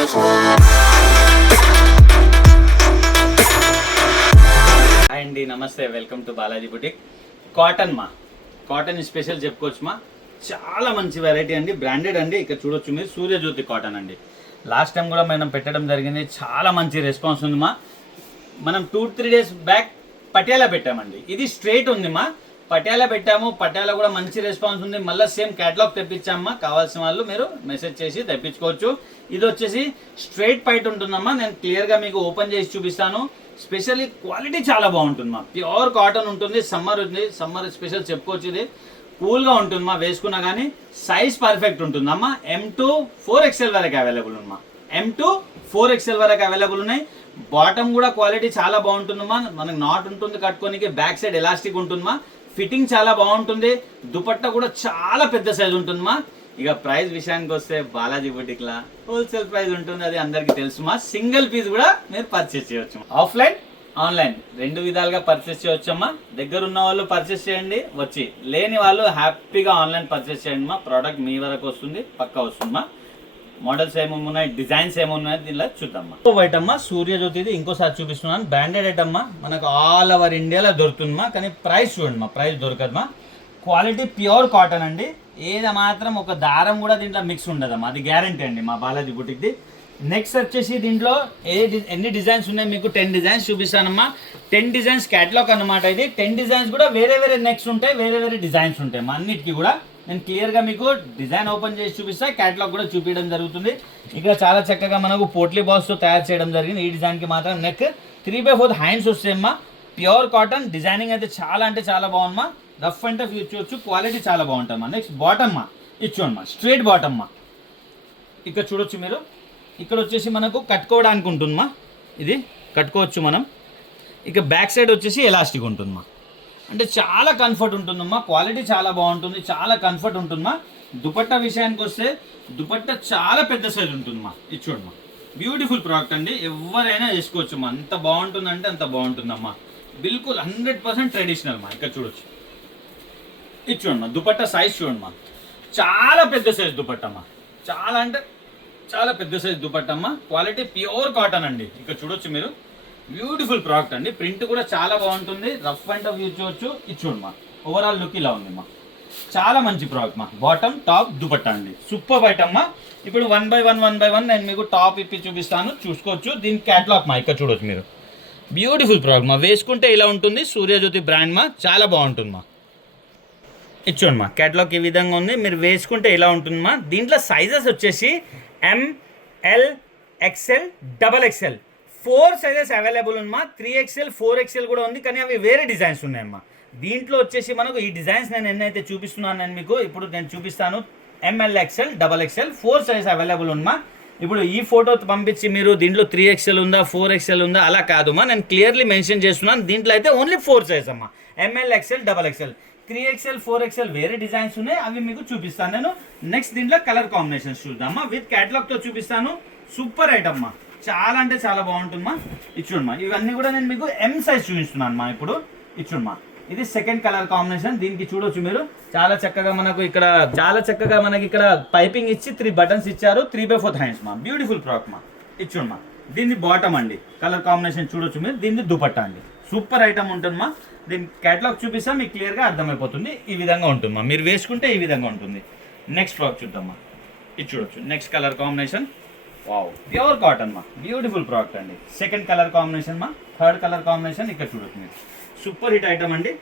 Hi అండి, నమస్తే. Welcome to Balaji boutique. Cotton cotton special చెప్పుకోవచ్చు చాలా మంచి వెరైటీ అండి, బ్రాండెడ్ అండి. ఇక్కడ చూడొచ్చు మీరు, సూర్యజ్యోతి కాటన్ అండి. లాస్ట్ టైం కూడా మనం పెట్టడం జరిగింది, చాలా మంచి రెస్పాన్స్ ఉంది మనం 2-3 డేస్ బ్యాక్ పటియాలా పెట్టామండి. ఇది స్ట్రైట్ ఉంది పటియాలా పెట్టాము. పటియాలా కూడా మంచి రెస్పాన్స్ ఉంది. మళ్ళీ సేమ్ క్యాటలాగ్ తెప్పించామా, కావాల్సిన వాళ్ళు మీరు మెసేజ్ చేసి తెప్పించుకోవచ్చు. ఇది వచ్చేసి స్ట్రైట్ పైట్ ఉంటుందమ్మా. నేను క్లియర్గా మీకు ఓపెన్ చేసి చూపిస్తాను. స్పెషల్లీ క్వాలిటీ చాలా బాగుంటుంది ప్యూర్ కాటన్ ఉంటుంది. సమ్మర్ ఉంది, సమ్మర్ స్పెషల్ చెప్పుకోవచ్చు. ఇది కూల్గా ఉంటుంది వేసుకున్నా కానీ. సైజ్ పర్ఫెక్ట్ ఉంటుందమ్మా. M2 4XL వరకు అవైలబుల్ ఉందమ్మా. M2 4XL వరకు అవైలబుల్ ఉన్నాయి. బాటమ్ కూడా క్వాలిటీ చాలా బాగుంటుందమ్మా. మనకు నాట్ ఉంటుంది కట్టుకోనికి, బ్యాక్ సైడ్ ఎలాస్టిక్ ఉంటుందమ్మా. ఫిట్టింగ్ చాలా బాగుంటుంది. దుపట్టా కూడా చాలా పెద్ద సైజ్ ఉంటుందమ్మా. ఇక ప్రైస్ విషయానికి వస్తే బాలాజీ బుటిక్లా హోల్సేల్ ప్రైస్ ఉంటుంది, అది అందరికీ తెలుసు సింగిల్ పీస్ కూడా మీరు పర్చేస్ చేయవచ్చు. ఆఫ్లైన్ ఆన్లైన్ రెండు విధాలుగా పర్చేస్ చేయవచ్చమ్మా. దగ్గర ఉన్న వాళ్ళు పర్చేస్ చేయండి, వచ్చి లేని వాళ్ళు హ్యాపీగా ఆన్లైన్ పర్చేస్ చేయండి ప్రోడక్ట్ మీ వరకు వస్తుంది, పక్కా వస్తుందమ్మా. మోడల్స్ ఏమేమున్నాయి, డిజైన్స్ ఏమున్నాయి దీనిలో చూద్దామా. వైట్ అమ్మా, సూర్యజ్యోతిది ఇంకోసారి చూపిస్తున్నాను. బ్రాండెడ్ ఐటమ్ మనకు ఆల్ ఓవర్ ఇండియాలో దొరుకుతుందమ్మా. కానీ ప్రైస్ చూడండి ప్రైస్ దొరకదమ్మా. క్వాలిటీ ప్యూర్ కాటన్ అండి. ఏది మాత్రం ఒక దారం కూడా దీంట్లో మిక్స్ ఉండదమ్మా, అది గ్యారంటీ అండి మా బాలాజీ బుటిక్ది. నెక్స్ట్ వచ్చేసి దీంట్లో ఎన్ని డిజైన్స్ ఉన్నాయి మీకు 10 డిజైన్స్ చూపిస్తానమ్మా. 10 డిజైన్స్ క్యాటలాగ్ అనమాట. ఇది 10 డిజైన్స్ కూడా వేరే వేరే నెక్స్ ఉంటాయి, వేరే వేరే డిజైన్స్ ఉంటాయి అన్నిటికీ కూడా. నేను క్లియర్గా మీకు డిజైన్ ఓపెన్ చేసి చూపిస్తా, క్యాటలాగ్ కూడా చూపించడం జరుగుతుంది. ఇక్కడ చాలా చక్కగా మనకు పోట్లీ బాల్స్తో తయారు చేయడం జరిగింది. ఈ డిజైన్కి మాత్రం నెక్ 3/4 హ్యాండ్స్ వస్తాయమ్మా. ప్యూర్ కాటన్ డిజైనింగ్ అయితే చాలా అంటే చాలా బాగుందమ్మా. రఫ్ అండ్ టఫ్ ఇచ్చవచ్చు, క్వాలిటీ చాలా బాగుంటుందమ్మా. నెక్స్ట్ బాటమ్ ఇచ్చోమ్మా, స్ట్రైట్ బాటమ్ ఇక్కడ చూడొచ్చు మీరు. ఇక్కడ వచ్చేసి మనకు కట్టుకోవడానికి ఉంటుందమ్మా, ఇది కట్టుకోవచ్చు మనం. ఇక బ్యాక్ సైడ్ వచ్చేసి ఎలాస్టిక్ ఉంటుందమ్మా. అంటే చాలా కంఫర్ట్ ఉంటుందమ్మా. క్వాలిటీ చాలా బాగుంటుంది, చాలా కంఫర్ట్ ఉంటుందమ్మా. దుపట్టా విషయానికి వస్తే దుపట్టా చాలా పెద్ద సైజ్ ఉంటుందమ్మా. ఇది చూడమ్మా, బ్యూటిఫుల్ ప్రోడక్ట్ అండి, ఎవరైనా వేసుకోవచ్చమ్మా. అంత బాగుంటుందంటే అంత బాగుంటుందమ్మా. బిల్కుల్ 100% ట్రెడిషనల్ ఇక్కడ చూడొచ్చు. ఇది చూడమ్మా, దుపట్టా సైజ్ చూడమ్మా, చాలా పెద్ద సైజ్ దుపట్టమ్మా. చాలా అంటే చాలా పెద్ద సైజ్ దుపట్టమ్మా. క్వాలిటీ ప్యూర్ కాటన్ అండి. ఇక్కడ చూడొచ్చు మీరు, బ్యూటిఫుల్ ప్రోడక్ట్ అండి. ప్రింట్ కూడా చాలా బాగుంటుంది, రఫ్ అండ్ టఫ్ యూజ్ చేయొచ్చు. ఇది చూడమ్మా, ఓవరాల్ లుక్ ఇలా ఉందమ్మా. చాలా మంచి ప్రోడక్ట్ బాటమ్ టాప్ దుపట్టా అండి, సూపర్ ఐటమ్ ఇప్పుడు 1 by 1 నేను మీకు టాప్ ఇప్పి చూపిస్తాను, చూసుకోవచ్చు. దీని క్యాటలాగ్ ఇక్కడ చూడొచ్చు మీరు. బ్యూటిఫుల్ ప్రోడక్ట్ వేసుకుంటే ఇలా ఉంటుంది. సూర్యజ్యోతి బ్రాండ్ చాలా బాగుంటుంది ఇది చూడమ్మా, క్యాటలాగ్ ఈ విధంగా ఉంది. మీరు వేసుకుంటే ఇలా ఉంటుందమ్మా. దీంట్లో సైజెస్ వచ్చేసి ML XL XXL 4 sizes available ఉందమ్మా. 3XL 4XL కూడా ఉంది, కానీ అవి వేరే డిజైన్స్ ఉన్నాయమ్మా. దీంట్లో వచ్చేసి మనకు ఈ డిజైన్స్ నేను ఎన్నైతే చూపిస్తున్నాను నేను మీకు ఇప్పుడు నేను చూపిస్తాను. ML XL XXL 4 size available ఉందమ్మా. ఇప్పుడు ఈ ఫోటో పంపించి మీరు దీంట్లో 3XL ఉందా 4XL ఉందా అలా కాదుమా, నేను క్లియర్లీ మెన్షన్ చేస్తున్నాను. దీంట్లో అయితే ఓన్లీ 4 సైజ్ అమ్మా. ML XL XXL 3XL 4XL వేరే డిజైన్స్ ఉన్నాయి, అవి మీకు చూపిస్తాను నేను. నెక్స్ట్ దీంట్లో కలర్ కాంబినేషన్స్ చూద్దామా, విత్ క్యాటలాగ్తో చూపిస్తాను. సూపర్ ఐటమ్ చాలా అంటే చాలా బాగుంటుందమ్మా. ఇచ్చుడమ్మా, ఇవన్నీ కూడా నేను మీకు M సైజ్ చూపిస్తున్నాను ఇప్పుడు. ఇచ్చుడమ్మా, ఇది సెకండ్ కలర్ కాంబినేషన్. దీనికి చూడొచ్చు మీరు, చాలా చక్కగా మనకు ఇక్కడ పైపింగ్ ఇచ్చి 3 బటన్స్ ఇచ్చారు. 3/4 హ్యాండ్స్ బ్యూటిఫుల్ ప్రోడక్ట్ ఇచ్చుడమ్మా. దీన్ని బాటమ్ అండి, కలర్ కాంబినేషన్ చూడొచ్చు మీరు. దీన్ని దుపట్టా అండి, సూపర్ ఐటమ్ ఉంటుందమ్మా. దీని క్యాటలాగ్ చూపిస్తా, మీకు క్లియర్గా అర్థమైపోతుంది. ఈ విధంగా ఉంటుందమ్మా, మీరు వేసుకుంటే ఈ విధంగా ఉంటుంది. నెక్స్ట్ ప్రోడక్ట్ చూద్దామా, ఇది చూడొచ్చు. Next colour combination, wow, pure cotton beautiful product అండి. Second colour combination third colour combination ఇక్కడ చూడొచ్చు మీరు. సూపర్ హిట్ ఐటమ్ అండి.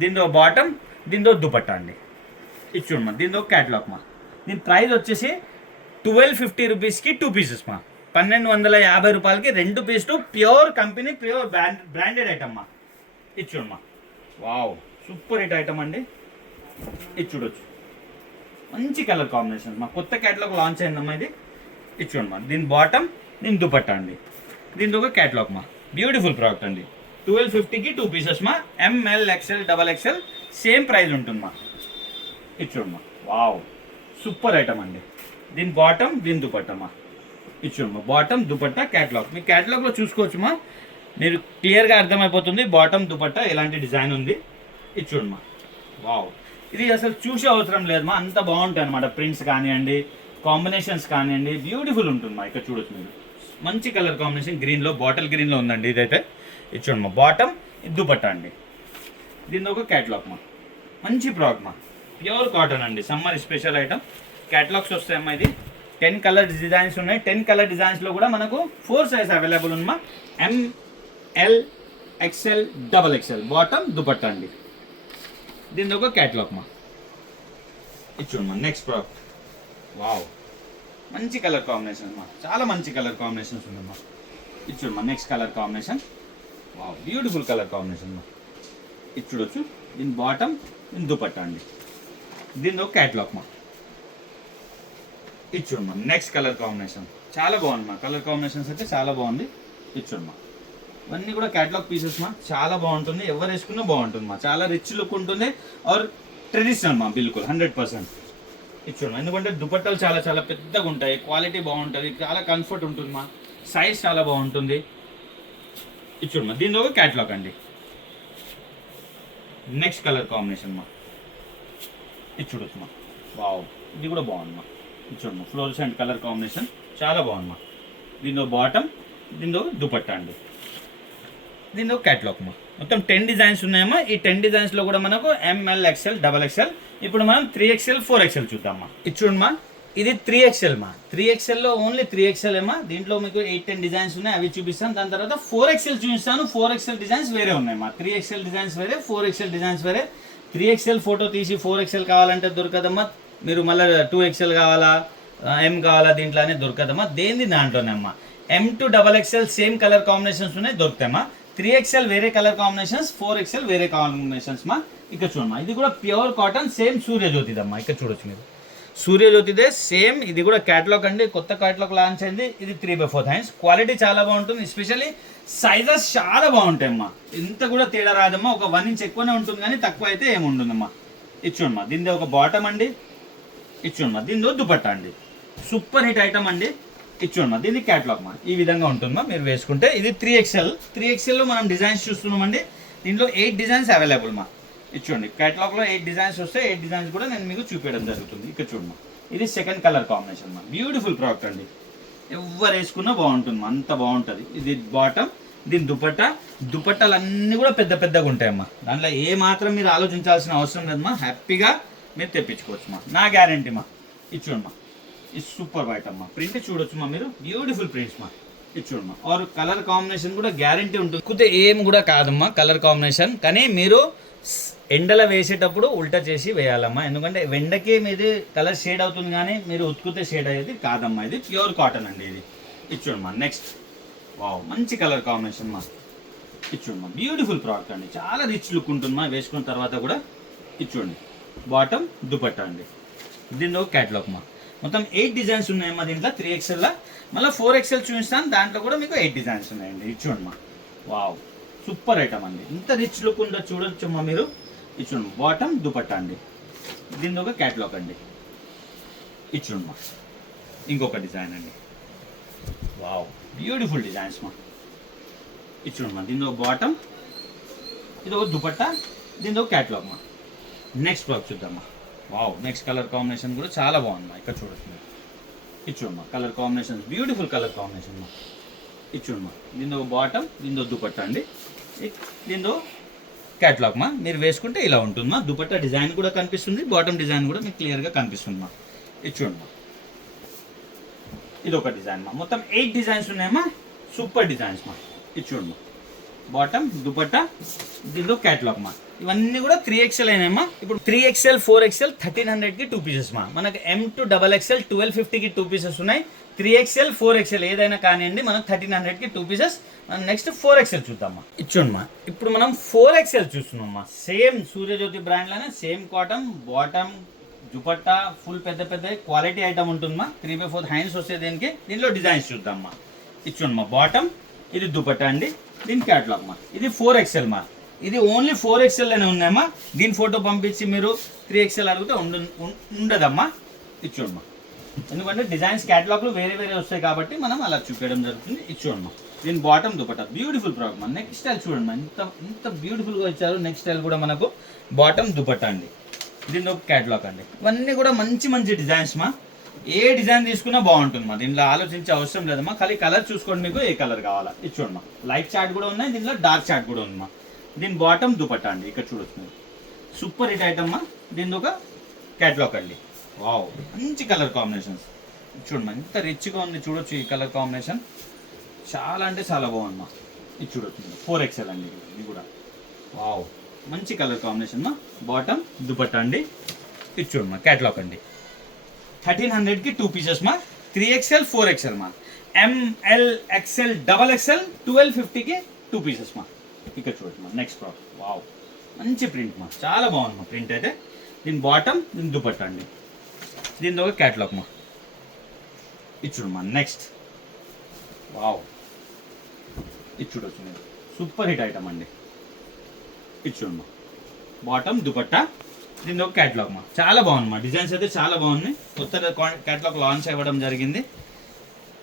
దీంతో బాటమ్, దీంతో దుపట్టా అండి. ఇది చూడమ్మా, దీంతో క్యాటలాగ్ దీని ప్రైస్ వచ్చేసి 1250 రూపీస్కి 2 పీసెస్ 1250 రూపాయలకి 2 పీసులు. Pure company, pure branded item ఇది చూడమ్మా, వావ్, సూపర్ హిట్ ఐటమ్ అండి. ఇది చూడొచ్చు, మంచి కలర్ కాంబినేషన్ కొత్త క్యాటలాగ్ లాంచ్ అయిందమ్మా ఇది. ఇది చూడమ్మా, దీని బాటమ్, దీని దుపట్టా అండి. దీంతో ఒక క్యాటలాగ్ బ్యూటిఫుల్ ప్రోడక్ట్ అండి. 1250కి 2 pieces ML XL XXL same price ఉంటుందమ్మా. ఇది చూడమ్మా, వావ్, సూపర్ ఐటమ్ అండి. దీని బాటమ్, దీని దుపట్టమ్మా. ఇది చూడమ్మా, బాటమ్ దుపట్టా క్యాటలాగ్. మీ క్యాటలాగ్లో చూసుకోవచ్చుమా, మీరు క్లియర్గా అర్థమైపోతుంది. బాటమ్ దుపట్టా ఎలాంటి డిజైన్ ఉంది. ఇది చూడమ్మా, వావ్, ఇది అసలు చూసే అవసరం లేదమ్మా, అంత బాగుంటాయి అనమాట. ప్రింట్స్ కానివ్వండి, కాంబినేషన్స్ కానివ్వండి బ్యూటిఫుల్ ఉంటుంది మా. ఇక్కడ చూడొచ్చు మీరు మంచి కలర్ కాంబినేషన్ గ్రీన్లో, బాటిల్ గ్రీన్లో ఉందండి ఇదైతే. ఇది చూడండి మా, బాటమ్ దుపట్టా అండి. దీని ఒక క్యాటలాగ్ మా, మంచి ప్రోడక్ట్ మా, ప్యూర్ కాటన్ అండి, సమ్మర్ స్పెషల్ ఐటమ్. క్యాటలాగ్స్ వస్తాయమ్మా. ఇది 10 కలర్ డిజైన్స్ ఉన్నాయి. 10 కలర్ డిజైన్స్లో కూడా మనకు 4 సైజ్ అవైలబుల్ ఉందమ్మా. ML XL XXL bottom dupatta అండి. దీని ఒక క్యాటలాగ్ మా. ఇది చూడమ్మా నెక్స్ట్ ప్రోడక్ట్. వావ్, మంచి కలర్ కాంబినేషన్ మా, చాలా మంచి కలర్ కాంబినేషన్స్ ఉందమ్మా. ఇది చూడమ్మా next colour combination. Wow, beautiful colour combination మా. ఇది చూడొచ్చు. దీని బాటమ్, దీని దుపట్టా అండి. దీని ఒక క్యాటలాగ్ మా. ఇది చూడమ్మా నెక్స్ట్ కలర్ కాంబినేషన్, చాలా బాగుంది మా. కలర్ కాంబినేషన్స్ అయితే చాలా బాగుంది. ఇది చూడమ్మా, ఇవన్నీ కూడా క్యాటలాగ్ పీసెస్ మా, చాలా బాగుంటుంది. ఎవరు వేసుకున్నా బాగుంటుంది మా, చాలా రిచ్ లుక్ ఉంటుంది. ఆర్ ట్రెడిషనల్ మా, బిల్కుల్ 100%. ఇది చూడమ్మా, ఎందుకంటే దుపట్టాలు చాలా చాలా పెద్దగా ఉంటాయి, క్వాలిటీ బాగుంటుంది, చాలా కంఫర్ట్ ఉంటుంది మా, సైజ్ చాలా బాగుంటుంది. ఇది చూడమ్మా, దీని ఒక క్యాటలాగ్ అండి. నెక్స్ట్ కలర్ కాంబినేషన్ మా. ఇది చూడొచ్చు మా. వావ్, ఇది కూడా బాగుంది మా. ఇది చూడమ్మా, ఫ్లోరసెంట్ కలర్ కాంబినేషన్ చాలా బాగుంది మా. దీనిలో బాటమ్, దీనిలో దుపట్టా అండి. దీనిలో క్యాటలాగ్ మా. మొత్తం 10 డిజైన్స్ ఉన్నాయమ్మా. ఈ 10 డిజైన్స్లో కూడా మనకు ML XL XXL. ఇప్పుడు మనం 3XL 4XL చూద్దామా. ఇది చూడమ్మా, ఇది 3XL మా. 3XLలో ఓన్లీ 3XL ఏమా. దీంట్లో మీకు 8-10 డిజైన్స్ ఉన్నాయి, అవి చూపిస్తాను. దాని తర్వాత 4XL చూపిస్తాను. 4XL డిజైన్స్ వేరే ఉన్నాయి మా. 3XL డిజైన్స్ వేరే, 4XL డిజైన్స్ వేరే. 3XL ఫోటో తీసి 4XL కావాలంటే దొరకదమ్మా. మీరు మళ్ళీ 2XL కావాలా, M కావాలా, దీంట్లోనే దొరకదమ్మా. దేని దాంట్లోనే అమ్మా. M to XXL same colour combinations ఉన్నాయి, దొరుకుతాయమ్మా. 3XL వేరే కలర్ కాంబినేషన్స్, 4XL వేరే కాంబినేషన్స్ మా. ఇక్కడ చూడమ్మా, ఇది కూడా ప్యూర్ కాటన్, సేమ్ సూర్యజ్యోతిదమ్మా. ఇక్కడ చూడొచ్చు మీరు, సూర్యజ్యోతిదే సేమ్. ఇది కూడా క్యాటలాగ్ అండి, కొత్త క్యాటలాగ్ లాంచ్ అయింది. ఇది 3/4 హ్యాండ్స్, క్వాలిటీ చాలా బాగుంటుంది. ఎస్పెషల్లీ సైజెస్ చాలా బాగుంటాయమ్మా. ఇంత కూడా తేడా రాదమ్మా. ఒక 1 ఇంచ్ ఎక్కువనే ఉంటుంది కానీ తక్కువ అయితే ఏముంటుందమ్మా. ఇది చూడమ్మా, దీనిది ఒక బాటమ్ అండి. ఇది చూడమ్మా, దీనిలో దుపట్టా అండి, సూపర్ హిట్ ఐటమ్ అండి. ఇది చూడమ్మా, దీన్ని క్యాటలాగ్ మా, ఈ విధంగా ఉంటుందమ్మా. మీరు వేసుకుంటే ఇది 3XLలో మనం డిజైన్స్ చూస్తున్నామండి. దీంట్లో 8 డిజైన్స్ అవైలబుల్ మా. ఇది చూడండి, క్యాటలాగ్లో 8 డిజైన్స్ వస్తే 8 డిజైన్స్ కూడా నేను మీకు చూపించడం జరుగుతుంది. ఇక్కడ చూడమ్మా, ఇది సెకండ్ కలర్ కాంబినేషన్ మా. బ్యూటిఫుల్ ప్రోడక్ట్ అండి, ఎవరు వేసుకున్నా బాగుంటుంది మా, అంత బాగుంటుంది. ఇది బాటమ్, దీని దుపట్టా. దుపట్టాలు అన్నీ కూడా పెద్ద పెద్దగా ఉంటాయమ్మా. దాంట్లో ఏ మాత్రం మీరు ఆలోచించాల్సిన అవసరం లేదమ్మా. హ్యాపీగా మీరు తెప్పించుకోవచ్చు మా, నా గ్యారంటీ మా. ఇది చూడమ్మా, ఇది సూపర్ వైట్ అమ్మా. ప్రింట్ చూడొచ్చు మా మీరు, బ్యూటిఫుల్ ప్రింట్స్ మా. ఇది చూడమ్మా, ఆర్ కలర్ కాంబినేషన్ కూడా గ్యారంటీ ఉంటుంది. కుతే ఏం కూడా కాదమ్మా కలర్ కాంబినేషన్, కానీ మీరు ఎండలో వేసేటప్పుడు ఉల్టా చేసి వేయాలమ్మా. ఎందుకంటే ఎండకి మీది కలర్ షేడ్ అవుతుంది, కానీ మీరు ఉతుకుతే షేడ్ అయ్యేది కాదమ్మా. ఇది ప్యూర్ కాటన్ అండి. ఇది చూడమ్మా నెక్స్ట్. వావ్, మంచి కలర్ కాంబినేషన్ మా. ఇది చూడమ్మా, బ్యూటిఫుల్ ప్రోడక్ట్ అండి, చాలా రిచ్ లుక్ ఉంటుంది మా వేసుకున్న తర్వాత కూడా. ఇది చూడండి, బాటమ్ దుపట్టా అండి. దీనిలో క్యాటలాగ్ మా. మొత్తం 8 డిజైన్స్ ఉన్నాయమ్మా దీంట్లో. 3XL మళ్ళీ 4XL చూపిస్తాను, దాంట్లో కూడా మీకు 8 డిజైన్స్ ఉన్నాయండి. ఇది చూడమ్మా, వావ్, సూపర్ ఐటమ్ అండి. ఇంత రిచ్ లుక్ ఉందో చూడొచ్చమ్మా మీరు. ఇది చూడమ్మా, బాటమ్ దుపట్టా అండి. దీని ఒక క్యాటలాగ్ అండి. ఇది చూడమ్మా, ఇంకొక డిజైన్ అండి. వావ్, బ్యూటిఫుల్ డిజైన్స్ మా. ఇది చూడమ్మా, దీని ఒక బాటమ్, ఇది ఒక దుపట్టా, దీని ఒక క్యాటలాగ్ మా. నెక్స్ట్ ప్రోడక్ట్ చూద్దామా. వావ్, నెక్స్ట్ కలర్ కాంబినేషన్ కూడా చాలా బాగుంది. ఇక్కడ చూడొచ్చు మీరు. ఇది చూడమ్మా, colour combination beautiful colour combination మా. ఇది చూడమ్మా, దీనిలో బాటమ్, దీనిలో దుపట్టా అండి. దీనిలో క్యాటలాగ్ మా. మీరు వేసుకుంటే ఇలా ఉంటుందమ్మా. దుపట్టా డిజైన్ కూడా కనిపిస్తుంది, బాటమ్ డిజైన్ కూడా మీకు క్లియర్గా కనిపిస్తుంది మా. ఇది చూడమ్మా, ఇది ఒక డిజైన్ మా. మొత్తం 8 డిజైన్స్ ఉన్నాయమ్మా, సూపర్ డిజైన్స్ మా. ఇది చూడమ్మా, బాటమ్ దుపట్టా, దీనిలో క్యాటలాగ్ మా. ఇవన్నీ కూడా 3XL అయినాయమ్మా. ఇప్పుడు 3XL 4XL 1300కి 2 పీసెస్ మా. మనకు M to XXL 1250కి 2 పీసెస్ ఉన్నాయి. 3XL 4XL ఏదైనా కానివ్వండి, మనకు 1300కి 2 పీసెస్. మనం నెక్స్ట్ 4XL చూద్దామా. ఇచ్చోమ్మా, ఇప్పుడు మనం 4XL చూస్తున్నామ్మా. సేమ్ సూర్యజ్యోతి బ్రాండ్లోనే same cotton, bottom dupatta, full పెద్ద పెద్ద క్వాలిటీ ఐటమ్ ఉంటుందమ్మా. 3/4 హ్యాండ్స్ వస్తే దీనికి. దీనిలో డిజైన్స్ చూద్దామా. ఇచ్చోమ్మా, బాటమ్, ఇది దుపట్టా అండి, దీని క్యాటలాగ్ మా. ఇది 4XL మా. ఇది ఓన్లీ 4XL అనే ఉన్నాయమ్మా. దీని ఫోటో పంపించి మీరు 3XL అడిగితే ఉండదమ్మా. ఇది చూడమ్మా, ఎందుకంటే డిజైన్స్ క్యాటలాగ్లు వేరే వేరే వస్తాయి కాబట్టి మనం అలా చూపించడం జరుగుతుంది. ఇది చూడమ్మా, దీని బాటమ్ దుపట్టా, బ్యూటిఫుల్ ప్రోడక్ట్ మా. నెక్స్ట్ స్టైల్ చూడండి, ఇంత బ్యూటిఫుల్గా ఇచ్చారు. నెక్స్ట్ స్టైల్ కూడా మనకు బాటమ్ దుపట్టా అండి, దీని ఒక క్యాటలాగ్ అండి. ఇవన్నీ కూడా మంచి మంచి డిజైన్స్ మా. ఏ డిజైన్ తీసుకున్నా బాగుంటుంది మా, దీంట్లో ఆలోచించే అవసరం లేదమ్మా. ఖాళీ కలర్ చూసుకోండి, మీకు ఏ కలర్ కావాలా ఇది చూడమ్మా. లైట్ చార్ట్ కూడా ఉన్నాయి, దీంట్లో డార్క్ చార్ట్ కూడా ఉందమ్మా. దీని బాటమ్ దుపట్టా అండి, ఇక్కడ చూడొచ్చు మీరు. సూపర్ హిట్ ఐటమ్ అమ్మా. దీని ఒక క్యాట్లాగ్ అండి. వావ్, మంచి కలర్ కాంబినేషన్స్ చూడమ్మా, ఎంత రిచ్గా ఉంది చూడొచ్చు. ఈ కలర్ కాంబినేషన్ చాలా అంటే చాలా బాగుందమ్మా. ఇది చూడొచ్చు 4XL అండి ఇది కూడా. వావ్, మంచి కలర్ కాంబినేషన్ మా. బాటమ్ దుపట్టా అండి, ఇది చూడమ్మా క్యాట్లాగ్ అండి. 1300కి 2 పీసెస్ మా. 3XL 4XL మా. ML XL XXL 1250కి 2 పీసెస్ మా. ఇక్కడ చూడొచ్చు మా. Next product. వావ్, మంచి ప్రింట్ మా, చాలా బాగుంది మా ప్రింట్ అయితే. దీని బాటమ్, దీని దుపట్టా అండి. దీని ఒక క్యాట్లాగ్ మా. ఇది చూడమ్మా నెక్స్ట్. వావ్, ఇది చూడొచ్చు మీరు. సూపర్ హిట్ ఐటమ్ అండి. ఇది చూడమ్మా బాటమ్ దుపట్టా, దీని ఒక క్యాట్లాగ్ మా. చాలా బాగుంది మా, డిజైన్స్ అయితే చాలా బాగున్నాయి. కొత్త క్యాట్లాగ్ లాంచ్ అవ్వడం జరిగింది.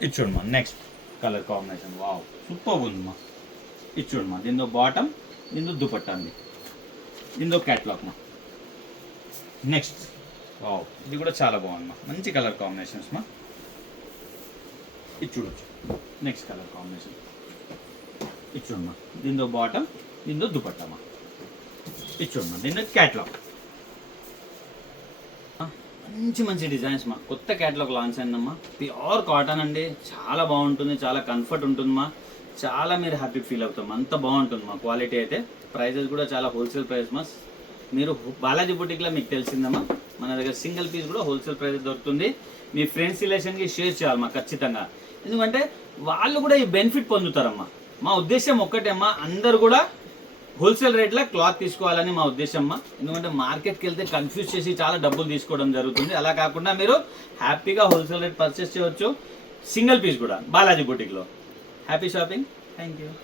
ఇది చూడమ్మా next colour combination. Wow, super ఉంది మా. ఇది చూడమ్మా, దీని బాటమ్, దీని దుపట్టా అండి. దీని ఒక క్యాట్లాగ్ మా. నెక్స్ట్. వావ్, ఇది కూడా చాలా బాగుంది మా, మంచి కలర్ కాంబినేషన్స్ మా. ఇది చూడొచ్చు నెక్స్ట్ కలర్ కాంబినేషన్. ఇది చూడమ్మా, దీంతో బాటమ్, దీంతో దుపట్టమ్మా. ఇది చూడమ్మా, దీంతో క్యాట్లాగ్. మంచి మంచి డిజైన్స్ మా, కొత్త క్యాట్లాగ్ లాంచ్ అయిందమ్మా. ప్యూర్ కాటన్ అండి, చాలా బాగుంటుంది, చాలా కంఫర్ట్ ఉంటుందమ్మా. చాలా మీరు హ్యాపీ ఫీల్ అవుతాం, అంత బాగుంటుంది మా క్వాలిటీ అయితే. ప్రైజెస్ కూడా చాలా హోల్సేల్ ప్రైస్ మా. మీరు బాలాజీ బుటిక్లో మీకు తెలిసిందమ్మా, మన దగ్గర సింగిల్ పీస్ కూడా హోల్సేల్ ప్రైస్ దొరుకుతుంది. మీ ఫ్రెండ్స్ రిలేషన్కి షేర్ చేయాలి మా ఖచ్చితంగా, ఎందుకంటే వాళ్ళు కూడా ఈ బెనిఫిట్ పొందుతారమ్మా. మా ఉద్దేశం ఒక్కటేమ్మా, అందరు కూడా హోల్సేల్ రేట్లో క్లాత్ తీసుకోవాలని మా ఉద్దేశం అమ్మా. ఎందుకంటే మార్కెట్కి వెళ్తే కన్ఫ్యూజ్ చేసి చాలా డబ్బులు తీసుకోవడం జరుగుతుంది. అలా కాకుండా మీరు హ్యాపీగా హోల్సేల్ రేట్ పర్చేస్ చేయవచ్చు, సింగిల్ పీస్ కూడా బాలాజీ బుటిక్లో. Happy shopping, thank you.